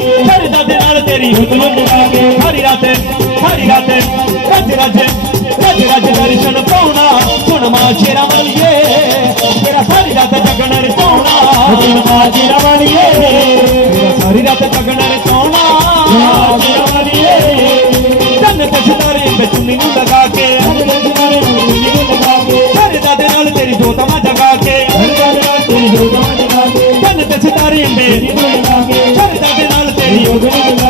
सरदा दे नाल तेरी हरी रात रज रज दर्शन पाउना सुन मां शेरा वालिए तेरा सारी रात जगन रचाउना सुन मां शेरा वालिए तेरा सारी रात जगन रचाउना शेरा वालिए जन्नत सितारे चुन्नी नूं लगा के सरदा दे नाल तेरी जोत मां जगा के जन्नत सितारे सरदा दे नाल तेरी